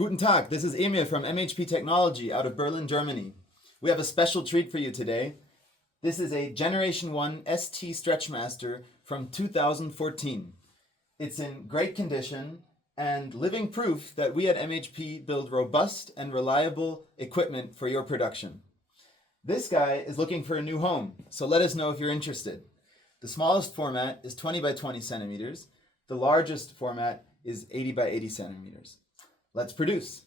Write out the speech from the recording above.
Guten Tag, this is Emil from MHP Technology out of Berlin, Germany. We have a special treat for you today. This is a Generation 1 ST Stretchmaster from 2014. It's in great condition and living proof that we at MHP build robust and reliable equipment for your production. This guy is looking for a new home, so let us know if you're interested. The smallest format is 20 by 20 centimeters. The largest format is 80 by 80 centimeters. Let's produce.